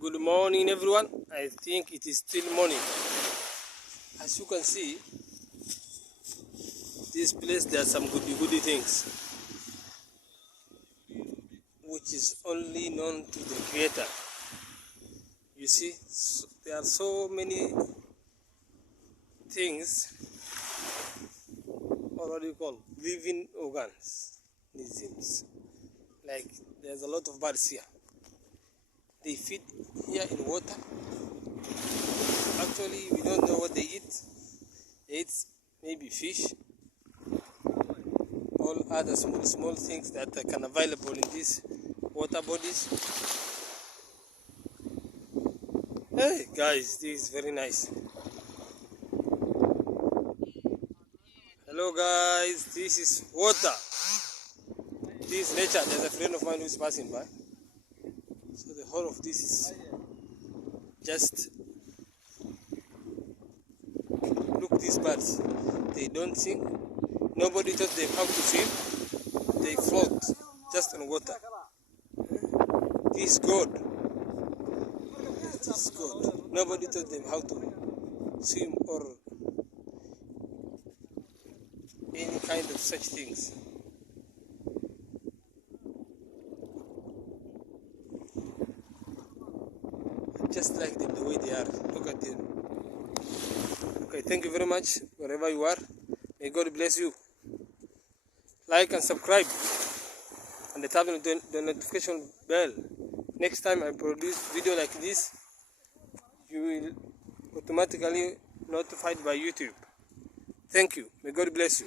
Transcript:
Good morning, everyone. I think it is still morning. As you can see, this place there are some goody things, which is only known to the Creator. You see, there are so many things, or what do you call, living organisms. Like there's a lot of birds here. They feed here in water. Actually, we don't know what they eat. They eat maybe fish, all other small things that can available in these water bodies. Hey guys, this is very nice. Hello guys, this is water. This is nature. There's a friend of mine who's passing by. So the whole of this is just look, these birds. They don't sing. Nobody taught them how to swim. They float just on water. This is God. This is God. Nobody taught them how to swim or any kind of such things. Just like them the way they are. Look at them. Okay, thank you very much wherever you are. May God bless you. Like and subscribe and tap on the notification bell. Next time I produce video like this, you will automatically notified by YouTube. Thank you. May God bless you.